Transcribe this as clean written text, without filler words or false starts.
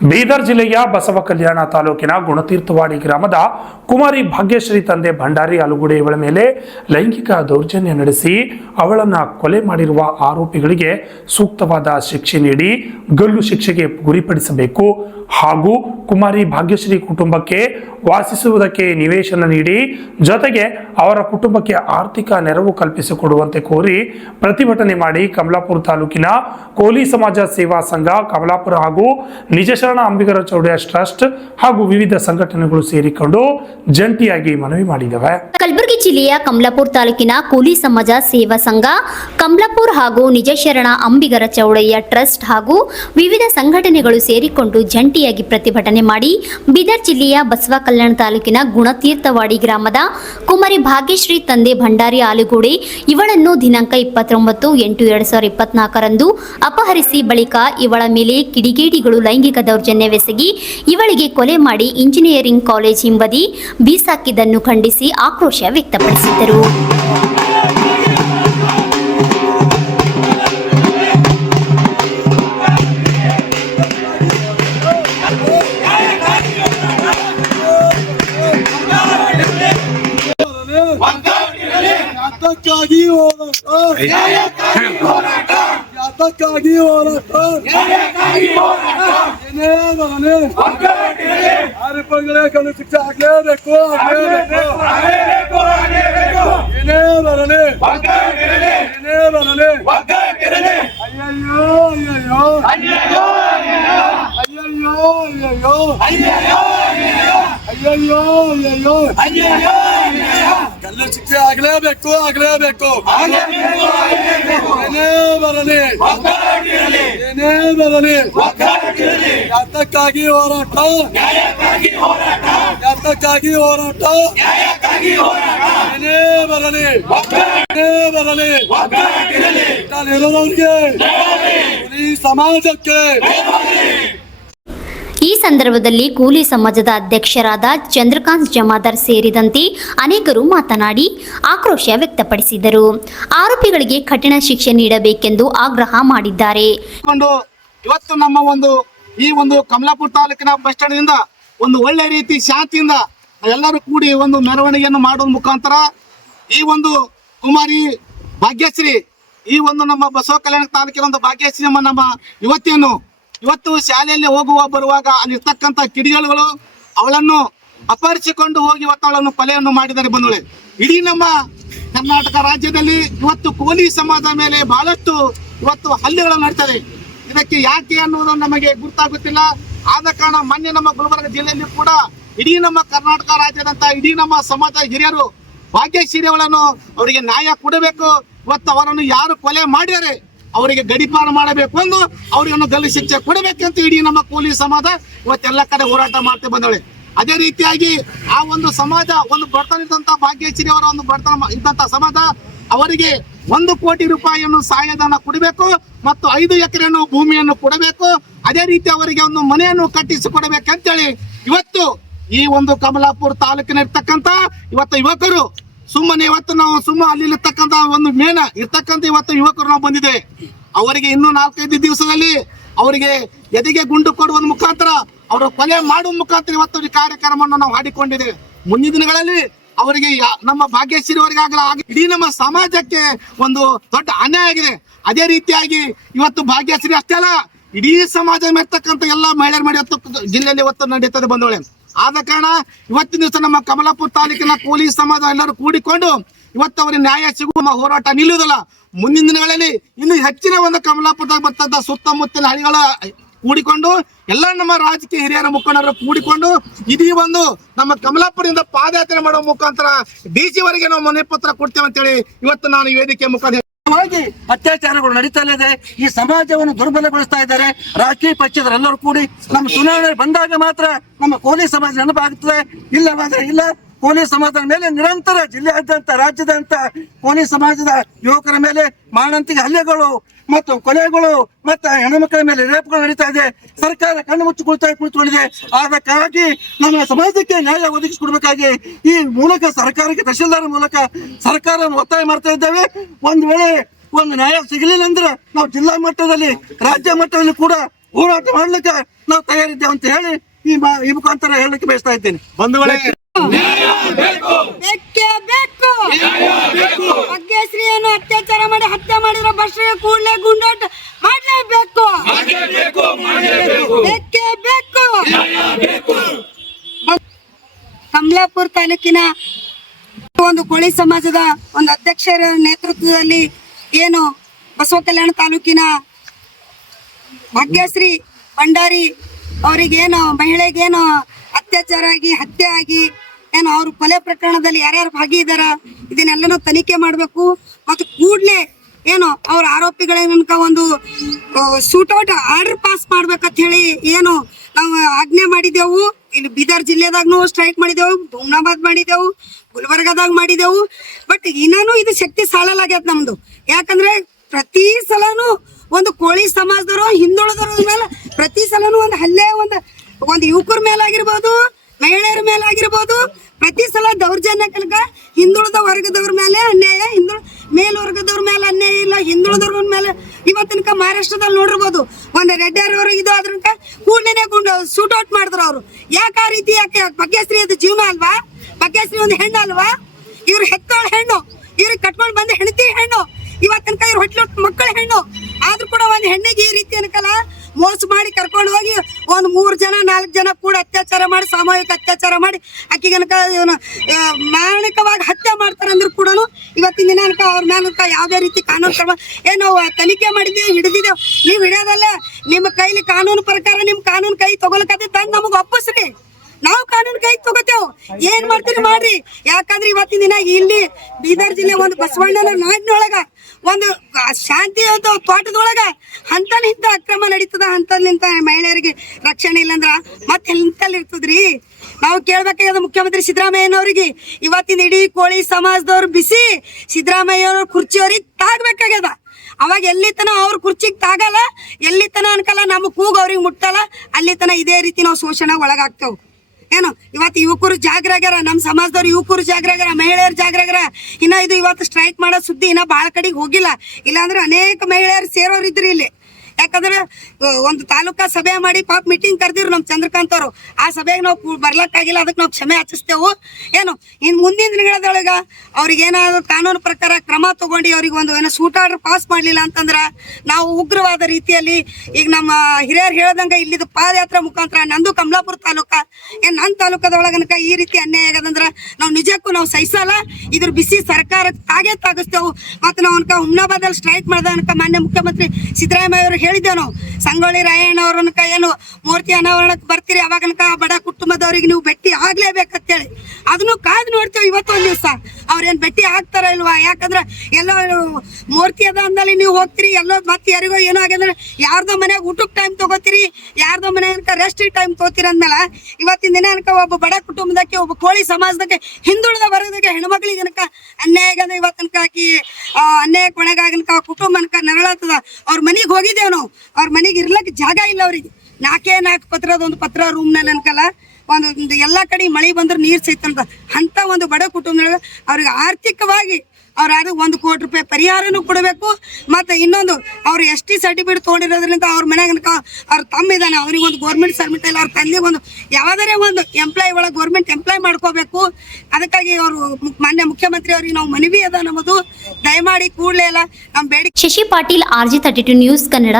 ಬೀದರ್ ಜಿಲ್ಲೆಯ ಬಸವ ಕಲ್ಯಾಣ ತಾಲೂಕಿನ ಗುಣತೀರ್ಥವಾಡಿ ಗ್ರಾಮದ ಕುಮಾರಿ ಭಾಗ್ಯಶ್ರೀ ತಂದೆ ಭಂಡಾರಿ ಅಲುಗುಡೆ ಇವಳ ಮೇಲೆ ಲೈಂಗಿಕ ದೌರ್ಜನ್ಯ ನಡೆಸಿ ಅವಳನ್ನು ಕೊಲೆ ಮಾಡಿರುವ ಆರೋಪಿಗಳಿಗೆ ಸೂಕ್ತವಾದ ಶಿಕ್ಷೆ ನೀಡಿ ಗಲ್ಲು ಶಿಕ್ಷೆಗೆ ಗುರಿಪಡಿಸಬೇಕು ಹಾಗೂ ಕುಮಾರಿ ಭಾಗ್ಯಶ್ರೀ ಕುಟುಂಬಕ್ಕೆ ವಾಸಿಸುವುದಕ್ಕೆ ನಿವೇಶನ ನೀಡಿ ಜೊತೆಗೆ ಅವರ ಕುಟುಂಬಕ್ಕೆ ಆರ್ಥಿಕ ನೆರವು ಕಲ್ಪಿಸಿಕೊಡುವಂತೆ ಕೋರಿ ಪ್ರತಿಭಟನೆ ಮಾಡಿ ಕಮಲಾಪುರ ತಾಲೂಕಿನ ಕೋಲಿ ಸಮಾಜ ಸೇವಾ ಸಂಘ ಕಮಲಾಪುರ ಹಾಗೂ ನಿಜಶರಣ ಅಂಬಿಗರ ಚೌಡಯ್ಯ ಟ್ರಸ್ಟ್ ಹಾಗೂ ವಿವಿಧ ಸಂಘಟನೆಗಳು ಸೇರಿಕೊಂಡು ಜಂಟಿಯಾಗಿ ಮನವಿ ಮಾಡಿದವೆ. ಕಲಬುರಗಿ ಜಿಲ್ಲೆಯ ಕಮಲಾಪುರ ತಾಲೂಕಿನ ಕೋಲಿ ಸಮಾಜ ಸೇವಾ ಸಂಘ ಕಮಲಾಪುರ ಹಾಗೂ ನಿಜಶರಣ ಅಂಬಿಗರ ಚೌಡಯ್ಯ ಟ್ರಸ್ಟ್ ಹಾಗೂ ವಿವಿಧ ಸಂಘಟನೆಗಳು ಸೇರಿಕೊಂಡು ಜಂಟಿಯಾಗಿ ಪ್ರತಿಭಟನೆ ಮಾಡಿ ಬೀದರ್ ಜಿಲ್ಲೆಯ ಬಸವ ಕಲ್ಯಾಣ ತಾಲೂಕಿನ ಗುಣತೀರ್ಥವಾಡಿ ಗ್ರಾಮದ ಕುಮಾರಿ ಭಾಗ್ಯಶ್ರೀ ತಂದೆ ಭಂಡಾರಿ ಆಲುಗೂಡೆ ಇವಳನ್ನು ದಿನಾಂಕ 29/8/2024 ಅಪಹರಿಸಿ ಬಳಿಕ ಇವಳ ಮೇಲೆ ಕಿಡಿಗೇಡಿಗಳು ಲೈಂಗಿಕ ದೌರ್ಜನ್ಯವೆಸಗಿ ಇವಳಿಗೆ ಕೊಲೆ ಮಾಡಿ ಇಂಜಿನಿಯರಿಂಗ್ ಕಾಲೇಜ್ ಹಿಂಬದಿ ಬೀಸಾಕಿದ್ದನ್ನು ಖಂಡಿಸಿ ಆಕ್ರೋಶ ವ್ಯಕ್ತಪಡಿಸಿದರು. ಗಲ್ಲು ಶಿಕ್ಷೆ ಆಗಲೇಬೇಕು. ಗಲ್ಲು ಶಿಕ್ಷೆ ಆಗಲೇಬೇಕು. ಏನೇ ಬರಲಿ ಯಾತಕ್ಕಾಗಿ ಹೋರಾಟ ಏನೇ ಬರಲಿ ಇರೋರಿಗೆ ಈ ಸಮಾಜಕ್ಕೆ. ಈ ಸಂದರ್ಭದಲ್ಲಿ ಕೂಲಿ ಸಮಾಜದ ಅಧ್ಯಕ್ಷರಾದ ಚಂದ್ರಕಾಂತ್ ಜಮಾದಾರ್ ಸೇರಿದಂತೆ ಅನೇಕರು ಮಾತನಾಡಿ ಆಕ್ರೋಶ ವ್ಯಕ್ತಪಡಿಸಿದರು. ಆರೋಪಿಗಳಿಗೆ ಕಠಿಣ ಶಿಕ್ಷೆ ನೀಡಬೇಕೆಂದು ಆಗ್ರಹ ಮಾಡಿದ್ದಾರೆ. ಇವತ್ತು ನಮ್ಮ ಈ ಕಮಲಾಪುರ ತಾಲೂಕಿನ ಬಸ್ ಸ್ಟ್ಯಾಂಡ್ ನಿಂದ ಒಂದು ಒಳ್ಳೆ ರೀತಿ ಶಾಂತಿಯಿಂದ ಎಲ್ಲರೂ ಕೂಡಿ ಒಂದು ಮೆರವಣಿಗೆಯನ್ನು ಮಾಡುವ ಮುಖಾಂತರ ಈ ಕುಮಾರಿ ಭಾಗ್ಯಶ್ರೀ ಈ ನಮ್ಮ ಬಸವ ಕಲ್ಯಾಣ ತಾಲೂಕಿನ ಭಾಗ್ಯಶ್ರೀ ನಮ್ಮ ಇವತ್ತು ಶಾಲೆಯಲ್ಲಿ ಬರುವಾಗ ಅಲ್ಲಿರ್ತಕ್ಕಂಥ ಕಿಡಿಗಳುಗಳು ಅವಳನ್ನು ಅಪಹರಿಸಿಕೊಂಡು ಹೋಗಿ ಇವತ್ತು ಅವಳನ್ನು ಕೊಲೆಯನ್ನು ಮಾಡಿದ್ದಾರೆ. ಬಂಧುಗಳೇ, ಇಡೀ ನಮ್ಮ ಕರ್ನಾಟಕ ರಾಜ್ಯದಲ್ಲಿ ಇವತ್ತು ಕೋಲಿ ಸಮಾಜ ಮೇಲೆ ಬಹಳಷ್ಟು ಇವತ್ತು ಹಲ್ಲೆಗಳು ನಡೀತದೆ. ಇದಕ್ಕೆ ಯಾಕೆ ಅನ್ನೋದು ನಮಗೆ ಗೊತ್ತಾಗುತ್ತಿಲ್ಲ. ಆದ ಕಾರಣ ಮೊನ್ನೆ ನಮ್ಮ ಗುಲ್ಬರ್ಗ ಜಿಲ್ಲೆಯಲ್ಲಿ ಕೂಡ ಇಡೀ ನಮ್ಮ ಕರ್ನಾಟಕ ರಾಜ್ಯದಂತ ಇಡೀ ನಮ್ಮ ಸಮಾಜ ಹಿರಿಯರು ಭಾಗ್ಯಶ್ರೀ ಅವಳನ್ನು ಅವರಿಗೆ ನ್ಯಾಯ ಕೊಡಬೇಕು. ಇವತ್ತು ಅವರನ್ನು ಯಾರು ಕೊಲೆ ಮಾಡಿದರೆ ಅವರಿಗೆ ಗಡಿಪಾರ ಮಾಡಬೇಕು ಎಂದು ಅವರಿಗೂ ಗಲ್ಲು ಶಿಕ್ಷೆ ಕೊಡಬೇಕಂತ ಇಡೀ ನಮ್ಮ ಕೋಲಿ ಸಮಾಜ ಇವತ್ತೆಲ್ಲ ಕಡೆ ಹೋರಾಟ ಮಾಡ್ತಾ ಬಂದವಳೆ. ಅದೇ ರೀತಿಯಾಗಿ ಆ ಸಮಾಜ ಬಡತನ ಇದ್ದಂತ ಭಾಗ್ಯಶ್ರೀ ಅವರ ಬಡತನ ಇದ್ದಂತ ಸಮಾಜ ಅವರಿಗೆ 1 ಕೋಟಿ ರೂಪಾಯಿಯನ್ನು ಸಹಾಯಧನ ಕೊಡಬೇಕು ಮತ್ತು 5 ಎಕರೆಯನ್ನು ಭೂಮಿಯನ್ನು ಕೊಡಬೇಕು. ಅದೇ ರೀತಿ ಅವರಿಗೆ ಒಂದು ಮನೆಯನ್ನು ಕಟ್ಟಿಸಿಕೊಡಬೇಕಂತೇಳಿ ಇವತ್ತು ಈ ಕಮಲಾಪುರ ತಾಲೂಕಿನ ಇರ್ತಕ್ಕಂಥ ಯುವಕರು ಸುಮ್ಮನೆ ಅಲ್ಲಿರ್ತಕ್ಕಂಥ ಮೇನ ಇರ್ತಕ್ಕಂಥ ಯುವಕರು ನಾವು ಬಂದಿದೆ. ಅವರಿಗೆ ಇನ್ನೂ 4-5 ದಿವಸದಲ್ಲಿ ಅವರಿಗೆ ಎದೆಗೆ ಗುಂಡು ಕೊಡುವ ಮುಖಾಂತರ ಅವರು ಕೊಲೆ ಮಾಡುವ ಮುಖಾಂತರ ಇವತ್ತು ಈ ಕಾರ್ಯಕ್ರಮವನ್ನು ನಾವು ಹಾಡಿಕೊಂಡಿದ್ದೇವೆ. ಮುಂದಿನ ದಿನಗಳಲ್ಲಿ ಅವರಿಗೆ ನಮ್ಮ ಭಾಗ್ಯಶ್ರೀ ಅವರಿಗಾಗಲ ಇಡೀ ನಮ್ಮ ಸಮಾಜಕ್ಕೆ ಒಂದು ದೊಡ್ಡ ಅನ್ಯಾಯ ಆಗಿದೆ. ಅದೇ ರೀತಿಯಾಗಿ ಇವತ್ತು ಭಾಗ್ಯಶ್ರೀ ಅಷ್ಟೇ ಅಲ್ಲ, ಇಡೀ ಸಮಾಜ ಇರ್ತಕ್ಕಂಥ ಎಲ್ಲ ಮಹಿಳೆಯರ ಮಾಡಿ ಜಿಲ್ಲೆಯಲ್ಲಿ ಇವತ್ತು ನಡೀತದೆ ಬಂದವಳೆ. ಆದ ಕಾರಣ ಇವತ್ತಿನ ದಿವಸ ನಮ್ಮ ಕಮಲಾಪುರ ತಾಲೂಕಿನ ಕೋಲಿ ಸಮಾಜ ಎಲ್ಲರೂ ಕೂಡಿಕೊಂಡು ಇವತ್ತು ಅವರಿಗೆ ನ್ಯಾಯ ಸಿಗುವ ಹೋರಾಟ ನಿಲ್ಲುವುದಿಲ್ಲ. ಮುಂದಿನ ದಿನಗಳಲ್ಲಿ ಇನ್ನು ಹೆಚ್ಚಿನ ಕಮಲಾಪುರದಾಗ ಬರ್ತಕ್ಕಂಥ ಸುತ್ತಮುತ್ತಲ ಹಳ್ಳಿಗಳ ಕೂಡಿಕೊಂಡು ಎಲ್ಲ ನಮ್ಮ ರಾಜಕೀಯ ಹಿರಿಯರ ಮುಖಂಡರು ಕೂಡಿಕೊಂಡು ಇದೀ ನಮ್ಮ ಕಮಲಾಪುರದಿಂದ ಪಾದಯಾತ್ರೆ ಮಾಡುವ ಮುಖಾಂತರ DC ವರೆಗೆ ನಾವು ಮನೆ ಪತ್ರ ಕೊಡ್ತೇವೆ ಅಂತೇಳಿ ಇವತ್ತು ನಾನು ಈ ವೇದಿಕೆ ಮುಖಾಂತರ ಅತ್ಯಾಚಾರಗಳು ನಡೀತಾ ಇದೆ. ಈ ಸಮಾಜವನ್ನು ದುರ್ಬಲಗೊಳಿಸ್ತಾ ಇದ್ದಾರೆ ರಾಜಕೀಯ ಪಕ್ಷದರೆಲ್ಲರೂ ಕೂಡಿ. ನಮ್ಮ ಚುನಾವಣೆ ಬಂದಾಗ ಮಾತ್ರ ನಮ್ಮ ಕೋಲಿ ಸಮಾಜ ನೆನಪಾಗುತ್ತದೆ, ಇಲ್ಲವಾದ್ರೆ ಇಲ್ಲ. ಕೋಲಿ ಸಮಾಜದ ಮೇಲೆ ನಿರಂತರ ಜಿಲ್ಲೆಯಾದ್ಯಂತ ರಾಜ್ಯದಂತ ಕೋಲಿ ಸಮಾಜದ ಯುವಕರ ಮೇಲೆ ಮಾರಣಾಂತಿಕ ಹಲ್ಲೆಗಳು ಮತ್ತು ಕೊಲೆಗಳು ಮತ್ತು ಹೆಣ್ಣುಮಕ್ಕಳ ಮೇಲೆ ರೇಪ್ಗಳು ನಡೀತಾ ಇದೆ. ಸರ್ಕಾರ ಕಣ್ಣು ಮುಚ್ಚಿ ಕುಳಿತುಕೊಂಡಿದೆ. ಅದಕ್ಕಾಗಿ ನಮ್ಮ ಸಮಾಜಕ್ಕೆ ನ್ಯಾಯ ಒದಗಿಸಿಕೊಡ್ಬೇಕಾಗಿ ಈ ಮೂಲಕ ಸರ್ಕಾರಕ್ಕೆ ತಹಶೀಲ್ದಾರ್ ಮೂಲಕ ಸರ್ಕಾರವನ್ನು ಒತ್ತಾಯ ಮಾಡ್ತಾ ಇದ್ದೇವೆ. ಒಂದು ವೇಳೆ ಒಂದು ನ್ಯಾಯ ಸಿಗಲಿಲ್ಲ ಅಂದ್ರೆ ನಾವು ಜಿಲ್ಲಾ ಮಟ್ಟದಲ್ಲಿ ರಾಜ್ಯ ಮಟ್ಟದಲ್ಲಿ ಕೂಡ ಹೋರಾಟ ಮಾಡ್ಲಿಕ್ಕೆ ನಾವು ತಯಾರಿದ್ದೇವೆ ಅಂತ ಹೇಳಿ ಈ ಮುಖಾಂತರ ಹೇಳಲಿಕ್ಕೆ ಬಯಸ್ತಾ ಇದ್ದೇನೆ. ಬಂಧುಗಳೇ, ಬೇಕೇ ಬೇಕು. ಭಾಗ್ಯಶ್ರೀಯನ್ನು ಅತ್ಯಾಚಾರ ಮಾಡಿ ಹತ್ಯೆ ಮಾಡಿರೋ ಬಸ್ರಿಗೆ ಕೂಡಲೇ ಗುಂಡಾಟ ಮಾಡಲೇಬೇಕು. ಬೇಕೇ ಬೇಕು. ಕಮಲಾಪುರ ತಾಲೂಕಿನ ಒಂದು ಕೋಳಿ ಸಮಾಜದ ಒಂದು ಅಧ್ಯಕ್ಷರ ನೇತೃತ್ವದಲ್ಲಿ ಏನು ಬಸವ ಕಲ್ಯಾಣ ತಾಲೂಕಿನ ಭಾಗ್ಯಶ್ರೀ ಭಂಡಾರಿ ಅವರಿಗೇನು ಮಹಿಳೆಗೇನು ಅತ್ಯಾಚಾರ ಆಗಿ ಹತ್ಯೆ ಆಗಿ ಏನು ಅವ್ರ ಕೊಲೆ ಪ್ರಕರಣದಲ್ಲಿ ಯಾರ್ಯಾರು ಭಾಗಿ ಇದಾರ ಇದನ್ನೆಲ್ಲನೂ ತನಿಖೆ ಮಾಡಬೇಕು ಮತ್ತು ಕೂಡಲೇ ಏನು ಅವ್ರ ಆರೋಪಿಗಳೇನಕ ಒಂದು ಶೂಟೌಟ್ ಆರ್ಡರ್ ಪಾಸ್ ಮಾಡ್ಬೇಕಂತ ಹೇಳಿ ಏನು ನಾವು ಆಜ್ಞೆ ಮಾಡಿದೆವು. ಇಲ್ಲಿ ಬೀದರ್ ಜಿಲ್ಲೆದಾಗೂ ಸ್ಟ್ರೈಕ್ ಮಾಡಿದೆವು, ಹುಮ್ನಾಬಾದ್ ಮಾಡಿದೆವು, ಗುಲ್ಬರ್ಗಾದಾಗ ಮಾಡಿದೆವು. ಬಟ್ ಇನ್ನೂ ಇದು ಶಕ್ತಿ ಸಾಲಲಾಗ್ಯದ ನಮ್ದು. ಯಾಕಂದ್ರೆ ಪ್ರತಿ ಸಲನೂ ಒಂದು ಕೋಳಿ ಸಮಾಜದವರು ಹಿಂದುಳಿದವ್ರ ಮೇಲೆ ಪ್ರತಿ ಸಲನೂ ಒಂದು ಹಲ್ಲೆ ಒಂದು ಯುವಕರ ಮೇಲಾಗಿರ್ಬೋದು, ಮಹಿಳೆಯರ ಮೇಲಾಗಿರ್ಬೋದು, ಪ್ರತಿ ಸಲ ದೌರ್ಜನ್ಯ ಕನಕ ಹಿಂದುಳಿದ ವರ್ಗದವ್ರ ಮೇಲೆ ಅನ್ಯಾಯ, ಮೇಲ್ವರ್ಗದವ್ರ ಮೇಲೆ ಅನ್ಯಾಯ ಇಲ್ಲ, ಹಿಂದುಳಿದವ್ರ ಮೇಲೆ ಇವತ್ತಿನ ಮಹಾರಾಷ್ಟ್ರದಲ್ಲಿ ನೋಡಿರ್ಬೋದು ಒಂದು ರೆಡ್ಡಿಯವರು ಇದು ಅದ್ರಕ ಕೂಡಲೇ ಶೂಟೌಟ್ ಮಾಡಿದ್ರು ಅವರು. ಯಾಕೆ ಆ ರೀತಿ? ಯಾಕೆ? ಭಾಗ್ಯಶ್ರೀ ಅದು ಜೀವನ ಅಲ್ವಾ? ಭಾಗ್ಯಶ್ರೀ ಒಂದು ಹೆಣ್ಣು ಅಲ್ವಾ? ಇವ್ರು ಹೆತ್ತೋಳ ಹೆಣ್ಣು, ಇವ್ರಿಗೆ ಕಟ್ಕೊಂಡು ಬಂದ ಹೆಂಡತಿ ಹೆಣ್ಣು, ಇವತ್ತಿನ ಇವ್ರು ಹೊಟ್ಲ ಮಕ್ಕಳ ಹೆಣ್ಣು. ಆದ್ರೂ ಕೂಡ ಒಂದು ಹೆಣ್ಣಿಗೆ ಈ ರೀತಿ ಅನ್ಕಲ್ಲ ಮೋಸ ಮಾಡಿ ಕರ್ಕೊಂಡು ಹೋಗಿ ಒಂದು 3 ಜನ 4 ಜನ ಕೂಡ ಅತ್ಯಾಚಾರ ಮಾಡಿ, ಸಾಮೂಹಿಕ ಅತ್ಯಾಚಾರ ಮಾಡಿ ಅಕ್ಕಿಗನಕ ಮಾರಣಿಕವಾಗಿ ಹತ್ಯೆ ಮಾಡ್ತಾರೆ ಅಂದ್ರೂ ಕೂಡ ಇವತ್ತಿನ ದಿನ ಅನ್ಕ ಅವ್ರ ಮೇಲೆ ಯಾವುದೇ ರೀತಿ ಕಾನೂನು ಕ್ರಮ ನಾವು ತನಿಖೆ ಮಾಡಿದ್ದೀವಿ, ಹಿಡಿದಿದ್ದೇವೆ. ನೀವು ಹಿಡಿಯೋದಲ್ಲ, ನಿಮ್ಮ ಕೈಲಿ ಕಾನೂನು ಪ್ರಕಾರ ನಿಮ್ಮ ಕಾನೂನು ಕೈ ತಗೊಳಕತ್ತೆ ತಂದು ನಮಗೆ ಒಪ್ಪಿಸ್ರಿ, ನಾವು ಕಾನೂನು ಕೈ ತಗೋತೇವ್. ಏನ್ ಮಾಡ್ತೀರಿ ಮಾಡ್ರಿ. ಯಾಕಂದ್ರೆ ಇವತ್ತಿನ ದಿನ ಇಲ್ಲಿ ಬೀದರ್ ಜಿಲ್ಲೆ ಒಂದು ಬಸವಣ್ಣನ ನಾಡಿನೊಳಗ ಒಂದು ಶಾಂತಿ ಒಂದು ತೋಟದೊಳಗ ಇಂಥ ಅಕ್ರಮ ನಡೀತದ, ಅಂತಲ್ಲಿಂತ ಮಹಿಳೆಯರಿಗೆ ರಕ್ಷಣೆ ಇಲ್ಲಂದ್ರ ಮತ್ತೆ ಎಂತಲ್ಲಿ ಇರ್ತದ್ರಿ? ನಾವು ಕೇಳ್ಬೇಕಾಗ್ಯದ ಮುಖ್ಯಮಂತ್ರಿ ಸಿದ್ದರಾಮಯ್ಯನವ್ರಿಗೆ. ಇವತ್ತಿನ ಇಡೀ ಕೋಳಿ ಸಮಾಜದವ್ರು ಬಿಸಿ ಸಿದ್ದರಾಮಯ್ಯವ್ರ ಕುರ್ಚಿಯವ್ರಿಗೆ ತಾಗ್ಬೇಕಾಗ್ಯದ. ಅವಾಗ ಎಲ್ಲಿ ತನ ಅವ್ರ ಕುರ್ಚಿಗೆ ತಾಗಲ್ಲ, ಎಲ್ಲಿ ತನ ಅನ್ಕಲ್ಲ ನಮ್ಮ ಕೂಗು ಅವ್ರಿಗೆ ಮುಟ್ಟಲ್ಲ, ಅಲ್ಲಿ ತನ ಇದೇ ರೀತಿ ನಾವು ಶೋಷಣೆ ಒಳಗಾಗ್ತೇವೆ. ಏನು ಇವತ್ತು ಯುವಕರು ಜಾಗರಾಗ್ಯಾರ, ನಮ್ಮ ಸಮಾಜದವ್ರು ಯುವಕರು ಜಾಗರಾಗ್ಯಾರ, ಮಹಿಳೆಯರು ಜಾಗರಾಗ್ಯಾರ. ಇದು ಇವತ್ತು ಸ್ಟ್ರೈಕ್ ಮಾಡೋ ಸುದ್ದಿ ಭಾಳ ಕಡೆಗೆ ಹೋಗಿಲ್ಲ. ಇಲ್ಲಾಂದ್ರೆ ಅನೇಕ ಮಹಿಳೆಯರು ಸೇರೋರು ಇದ್ರಿ ಇಲ್ಲಿ. ಯಾಕಂದ್ರೆ ಒಂದು ತಾಲೂಕಾ ಸಭೆ ಮಾಡಿ ಪಾಪ ಮೀಟಿಂಗ್ ಕರೆದಿರು ನಮ್ಮ ಚಂದ್ರಕಾಂತ್ ಅವರು. ಆ ಸಭೆಗೆ ನಾವು ಬರ್ಲಕ್ಕಾಗಿಲ್ಲ, ಅದಕ್ಕೆ ನಾವು ಕ್ಷಮೆ ಯಾಚಿಸ್ತೇವೆ. ಏನು ಇನ್ನು ಮುಂದಿನ ದಿನಗಳದೊಳಗ ಅವ್ರಿಗೆ ಏನಾದ್ರು ಕಾನೂನು ಪ್ರಕಾರ ಕ್ರಮ ತಗೊಂಡು ಅವ್ರಿಗೆ ಒಂದು ಏನೋ ಸೂಟ್ ಆರ್ಡರ್ ಪಾಸ್ ಮಾಡಲಿಲ್ಲ ಅಂತಂದ್ರೆ ನಾವು ಉಗ್ರವಾದ ರೀತಿಯಲ್ಲಿ ಈಗ ನಮ್ಮ ಹಿರಿಯರು ಹೇಳ್ದಂಗೆ ಇಲ್ಲಿದ್ದು ಪಾದಯಾತ್ರೆ ಮುಖಾಂತರ ನಂದು ಕಮಲಾಪುರ ತಾಲೂಕಾ ನನ್ನ ತಾಲೂಕದೊಳಗನಕ ಈ ರೀತಿ ಅನ್ಯಾಯ ಆಗದಂದ್ರೆ ನಾವು ನಿಜಕ್ಕೂ ನಾವು ಸಹಿಸಲ್ಲ. ಇದ್ರ ಬಿಸಿ ಸರ್ಕಾರಕ್ಕೆ ತಾಗಿಸ್ತೇವೆ. ಮತ್ತು ನಾವು ಅನ್ಕ ಹುಮ್ನಾಬಾದಲ್ಲಿ ಸ್ಟ್ರೈಕ್ ಮಾಡ್ದನಕ ಮಾನ್ಯ ಮುಖ್ಯಮಂತ್ರಿ ಸಿದ್ದರಾಮಯ್ಯ ಅವರು ಹೇಳಿದ್ದೇವೆ. ನಾವು ಸಂಗೊಳ್ಳಿ ರಾಯಣ್ಣ ಅವ್ರನಕ ಏನು ಮೂರ್ತಿ ಅನಾವರಣಕ್ಕೆ ಬರ್ತೀರಿ ಅವಾಗನಕ ಬಡ ಕುಟುಂಬದವ್ರಿಗೆ ನೀವು ಭೇಟಿ ಆಗ್ಲೇಬೇಕಂತೇಳಿ ಅದನ್ನು ಕಾದು ನೋಡ್ತೇವೆ. ಇವತ್ತೊಂದು ದಿವಸ ಅವ್ರೇನು ಭೇಟಿ ಆಗ್ತಾರ ಇಲ್ವಾ? ಯಾಕಂದ್ರೆ ಎಲ್ಲೋ ಮೂರ್ತಿ ಅದ ಅಂದಲ್ಲಿ ನೀವು ಹೋಗ್ತೀರಿ, ಎಲ್ಲೋ ಮತ್ತೆ ಯಾರಿಗೋ ಏನೋ ಆಗ್ಯಂದ್ರೆ ಯಾರ್ದೋ ಮನ್ಯಾಗ ಊಟಕ್ಕೆ ಟೈಮ್ ತಗೋತೀರಿ, ಯಾರ್ದೋ ಮನೆಯನ್ಕ ರೆಸ್ಟ್ ಟೈಮ್ ತಗೋತೀರಿ ಅಂದ್ಮೇಲೆ ಇವತ್ತಿನ ದಿನ ಅನ್ಕ ಒಬ್ಬ ಬಡ ಕುಟುಂಬದಕ್ಕೆ, ಒಬ್ಬ ಕೋಳಿ ಸಮಾಜದಕ್ಕೆ, ಹಿಂದುಳಿದ ವರ್ಗದಕ್ಕೆ ಹೆಣ್ಮಕ್ಳಿಗೆ ಅನ್ಕ ಅನ್ಯಾಯ ಆಗದ. ಇವತ್ತನಕ ಆಕಿ ಅನ್ಯಾಯಕ್ಕೆ ಒಳಗಾಗನಕ ಕುಟುಂಬ ಅನ್ಕ ನರಳತ್ತದ. ಅವ್ರ ಮನೆಗೆ ಹೋಗಿದ್ದೇವೆ ನಾವು, ಅವ್ರ ಮನೆಗೆ ಇರ್ಲಕ್ಕೆ ಜಾಗ ಇಲ್ಲ. ಅವ್ರಿಗೆ 4 ಪತ್ರದ ಒಂದು ಪತ್ರ ರೂಮ್ನಲ್ಲಿ ಅನ್ಕಲ್ಲ ಒಂದು ಎಲ್ಲ ಕಡೆ ಮಳೆ ಬಂದ್ರೆ ನೀರು ಸೈತಂತ ಅಂತ ಒಂದು ಬಡ ಕುಟುಂಬದೊಳಗೆ ಅವ್ರಿಗೆ ಆರ್ಥಿಕವಾಗಿ ಅವ್ರು ಅದು 1 ಕೋಟಿ ರೂಪಾಯಿ ಪರಿಹಾರನೂ ಕೊಡಬೇಕು. ಮತ್ತು ಇನ್ನೊಂದು ಅವ್ರು ST ಸರ್ಟಿಫಿಕೇಟ್ ತೊಗೊಂಡಿರೋದ್ರಿಂದ ಅವ್ರ ಮನ್ಯಾಗ ಅವ್ರ ತಮ್ಮ ಇದ್ದಾನೆ, ಅವ್ರಿಗೆ ಒಂದು ಗೌರ್ಮೆಂಟ್ ಸರ್ಟಿಫಿಕೇಟ್ ಇಲ್ಲ, ಅವ್ರ ತಂದೆಗೆ ಒಂದು ಯಾವುದಾರೇ ಒಂದು ಎಂಪ್ಲಾಯ್ ಒಳಗೆ ಗೌರ್ಮೆಂಟ್ ಎಂಪ್ಲಾಯ್ ಮಾಡ್ಕೋಬೇಕು. ಅದಕ್ಕಾಗಿ ಅವರು ಮಾನ್ಯ ಮುಖ್ಯಮಂತ್ರಿ ಅವ್ರಿಗೆ ನಾವು ಮನವಿ ಅದ ನಮ್ಮದು, ದಯಮಾಡಿ ಕೂಡಲೇ ಎಲ್ಲ ನಮ್ಮ ಬೇಡಿಕೆ. Shashi Patil, RG32 news Kannada.